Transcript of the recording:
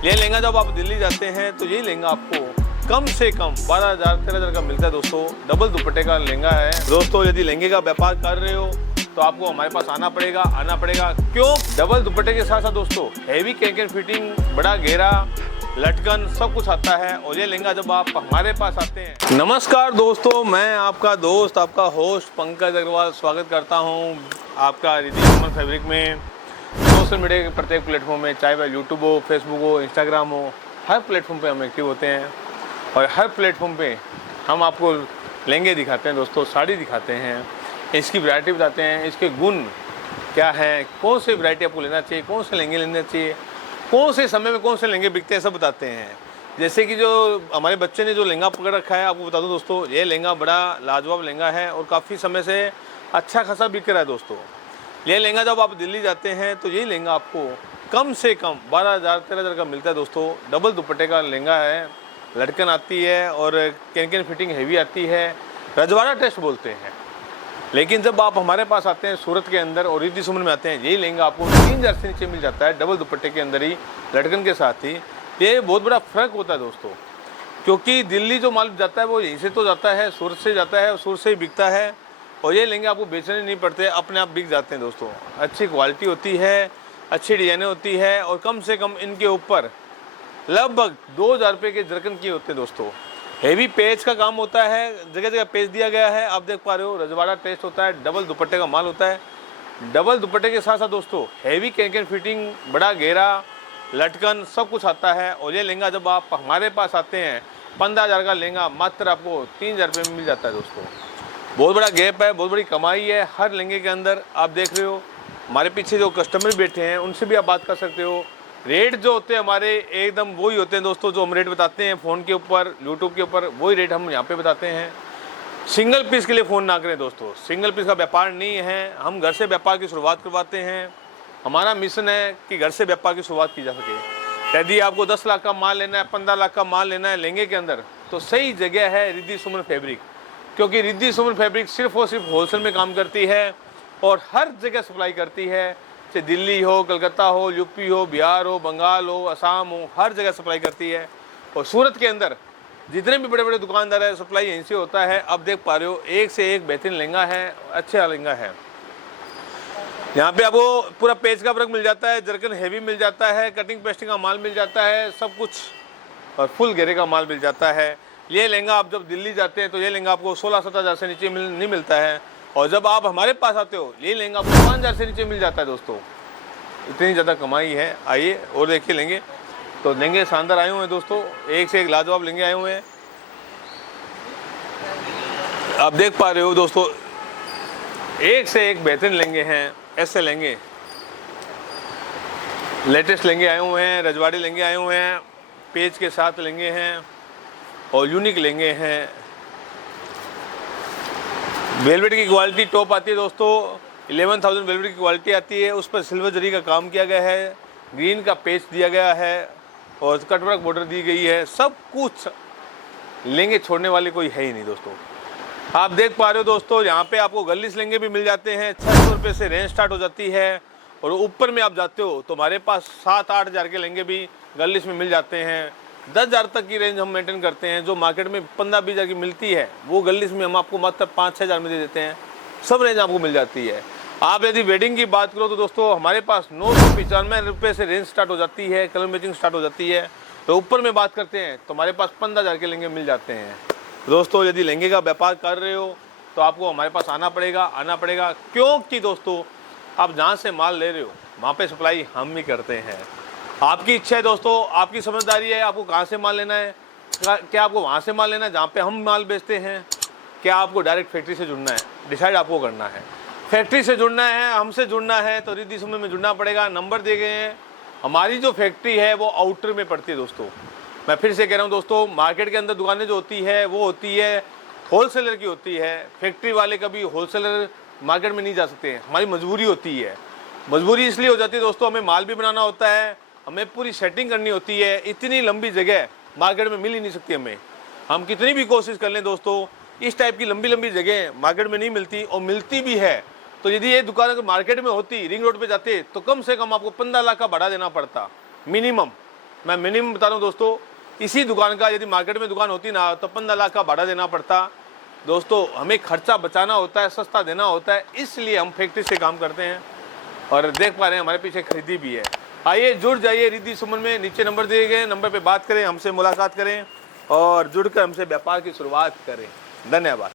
ये लहंगा जब आप दिल्ली जाते हैं तो यही लहंगा आपको कम से कम 12,000 13,000 का मिलता है दोस्तों। डबल दुपट्टे का लहंगा है दोस्तों। यदि लहंगे का व्यापार कर रहे हो तो आपको हमारे पास आना पड़ेगा। क्यों? डबल दुपट्टे के साथ साथ दोस्तों हैवी कैन फिटिंग, बड़ा घेरा, लटकन सब कुछ आता है। और ये लहंगा जब आप हमारे पास आते हैं। नमस्कार दोस्तों, मैं आपका दोस्त, आपका होस्ट पंकज अग्रवाल स्वागत करता हूँ आपका रिद्धि सुमन फैब्रिक में। सोशल मीडिया के प्रत्येक प्लेटफॉर्म में, चाहे वह यूट्यूब हो, फेसबुक हो, इंस्टाग्राम हो, हर प्लेटफॉर्म पे हम एक्टिव होते हैं। और हर प्लेटफॉर्म पे हम आपको लहंगे दिखाते हैं दोस्तों, साड़ी दिखाते हैं, इसकी वैरायटी बताते हैं, इसके गुण क्या है, कौन सी वैरायटी आपको लेना चाहिए, कौन से लहंगे लेना चाहिए, कौन से समय में कौन से लहंगे बिकते हैं, सब बताते हैं। जैसे कि जो हमारे बच्चे ने जो लहंगा पकड़ रखा है, आपको बता दूं दोस्तों, ये लहंगा बड़ा लाजवाब लहंगा है और काफ़ी समय से अच्छा खासा बिक रहा है दोस्तों। ये लहंगा जब आप दिल्ली जाते हैं तो यही लहंगा आपको कम से कम 12,000 13,000 का मिलता है दोस्तों। डबल दुपट्टे का लहंगा है, लटकन आती है और कैन फिटिंग हैवी आती है, रजवाड़ा टेस्ट बोलते हैं। लेकिन जब आप हमारे पास आते हैं सूरत के अंदर और रिद्धि सुमन में आते हैं, यही लहंगा आपको 3,000 से नीचे मिल जाता है, डबल दुपट्टे के अंदर ही, लटकन के साथ ही। ये बहुत बड़ा फ़र्क होता है दोस्तों, क्योंकि दिल्ली जो माल जाता है वो यहीं से तो जाता है, सूरत से जाता है और सूरत से ही बिकता है। और ये लहंगे आपको बेचने नहीं पड़ते, अपने आप बिक जाते हैं दोस्तों। अच्छी क्वालिटी होती है, अच्छी डिजाइनें होती है और कम से कम इनके ऊपर लगभग 2,000 रुपये के जरकन किए होते हैं दोस्तों। हेवी पेज का काम होता है, जगह जगह पेज दिया गया है, आप देख पा रहे हो। रजवाड़ा टेस्ट होता है, डबल दुपट्टे का माल होता है। डबल दुपट्टे के साथ साथ दोस्तों हैवी कैन फिटिंग, बड़ा घेरा, लटकन सब कुछ आता है। और ये लहंगा जब आप हमारे पास आते हैं, 15,000 का लहंगा मात्र आपको 3,000 रुपये में मिल जाता है दोस्तों। बहुत बड़ा गैप है, बहुत बड़ी कमाई है हर लहंगे के अंदर। आप देख रहे हो, हमारे पीछे जो कस्टमर बैठे हैं उनसे भी आप बात कर सकते हो। रेट जो होते हैं हमारे एकदम वही होते हैं दोस्तों, जो हम रेट बताते हैं फ़ोन के ऊपर, यूट्यूब के ऊपर, वही रेट हम यहाँ पे बताते हैं। सिंगल पीस के लिए फ़ोन ना करें दोस्तों, सिंगल पीस का व्यापार नहीं है। हम घर से व्यापार की शुरुआत करवाते हैं। हमारा मिशन है कि घर से व्यापार की शुरुआत की जा सके। यदि आपको 10 लाख का माल लेना है, 15 लाख का माल लेना है लहंगे के अंदर, तो सही जगह है रिद्धि सुमन फैब्रिक। क्योंकि रिद्धि सुमन फैब्रिक सिर्फ और सिर्फ होलसेल में काम करती है और हर जगह सप्लाई करती है। चाहे दिल्ली हो, कलकत्ता हो, यूपी हो, बिहार हो, बंगाल हो, असम हो, हर जगह सप्लाई करती है। और सूरत के अंदर जितने भी बड़े बड़े दुकानदार है, सप्लाई यहीं से होता है। अब देख पा रहे हो, एक से एक बेहतरीन लहंगा है, अच्छा लहंगा है। यहाँ पे आपको पूरा पेज का वर्क मिल जाता है, जरकन हैवी मिल जाता है, कटिंग पेस्टिंग का माल मिल जाता है, सब कुछ, और फुल घेरे का माल मिल जाता है। ये लहंगा आप जब दिल्ली जाते हैं तो ये लहंगा आपको 16-17 से नीचे नहीं मिलता है। और जब आप हमारे पास आते हो, ये लहंगा आपको 5,000 से नीचे मिल जाता है दोस्तों। इतनी ज़्यादा कमाई है। आइए और देखिए लेंगे, तो लहंगे शानदार आए हुए हैं दोस्तों, एक से एक लाजवाब लहंगे आए हुए हैं। आप देख पा रहे हो दोस्तों, एक से एक बेहतरीन लहंगे हैं। ऐसे लहंगे लेटेस्ट लहंगे आए हुए हैं, रजवाड़ी लहंगे आए हुए हैं, पेज के साथ लहंगे हैं और यूनिक लहंगे हैं। वेलवेट की क्वालिटी टॉप आती है दोस्तों, 11,000 वेलवेट की क्वालिटी आती है। उस पर सिल्वर जरी का काम किया गया है, ग्रीन का पेज दिया गया है और कटवर्क बॉर्डर दी गई है। सब कुछ लहंगे छोड़ने वाले कोई है ही नहीं दोस्तों। आप देख पा रहे हो दोस्तों, यहाँ पे आपको गलीस लहंगे भी मिल जाते हैं। 600 रुपये से रेंज स्टार्ट हो जाती है। और ऊपर में आप जाते हो तो हमारे पास 7-8 हज़ार के लहंगे भी गलीस में मिल जाते हैं। 10,000 तक की रेंज हम मेंटेन करते हैं। जो मार्केट में 15-20 हज़ार की मिलती है, वो गलीस में हम आपको मात्र 5-6 हज़ार में दे देते हैं। सब रेंज आपको मिल जाती है। आप यदि वेडिंग की बात करो तो दोस्तों हमारे पास 995 रुपये से रेंज स्टार्ट हो जाती है, कलर मैचिंग स्टार्ट हो जाती है। तो ऊपर में बात करते हैं तो हमारे पास 15,000 के लहंगे मिल जाते हैं दोस्तों। यदि लहंगे का व्यापार कर रहे हो तो आपको हमारे पास आना पड़ेगा। क्योंकि दोस्तों आप जहाँ से माल ले रहे हो वहाँ पे सप्लाई हम ही करते हैं। आपकी इच्छा है दोस्तों, आपकी समझदारी है, आपको कहाँ से माल लेना है। क्या आपको वहाँ से माल लेना है जहाँ पे हम माल बेचते हैं, क्या आपको डायरेक्ट फैक्ट्री से जुड़ना है, डिसाइड आपको करना है। फैक्ट्री से जुड़ना है, हमसे जुड़ना है तो रिद्धि सुमन में जुड़ना पड़ेगा। नंबर दिए गए हैं। हमारी जो फैक्ट्री है वो आउटर में पड़ती है दोस्तों। मैं फिर से कह रहा हूँ दोस्तों, मार्केट के अंदर दुकानें जो होती है वो होती है होलसेलर की होती है। फैक्ट्री वाले कभी होलसेलर मार्केट में नहीं जा सकते हैं, हमारी मजबूरी होती है। मजबूरी इसलिए हो जाती है दोस्तों, हमें माल भी बनाना होता है, हमें पूरी सेटिंग करनी होती है। इतनी लंबी जगह मार्केट में मिल ही नहीं सकती हमें। हम कितनी भी कोशिश कर लें दोस्तों, इस टाइप की लंबी लंबी जगह मार्केट में नहीं मिलती। और मिलती भी है तो यदि ये दुकान अगर मार्केट में होती, रिंग रोड पे जाते, तो कम से कम आपको 15 लाख का भाड़ा देना पड़ता मिनिमम। मैं मिनिमम बता रहा हूँ दोस्तों, इसी दुकान का यदि मार्केट में दुकान होती ना तो 15 लाख का भाड़ा देना पड़ता। दोस्तों हमें खर्चा बचाना होता है, सस्ता देना होता है, इसलिए हम फैक्ट्री से काम करते हैं। और देख पा रहे हैं हमारे पीछे खरीदी भी है। आइए जुड़ जाइए रिद्धि सुमन में, नीचे नंबर दिए गए, नंबर पे बात करें, हमसे मुलाकात करें और जुड़कर हमसे व्यापार की शुरुआत करें। धन्यवाद।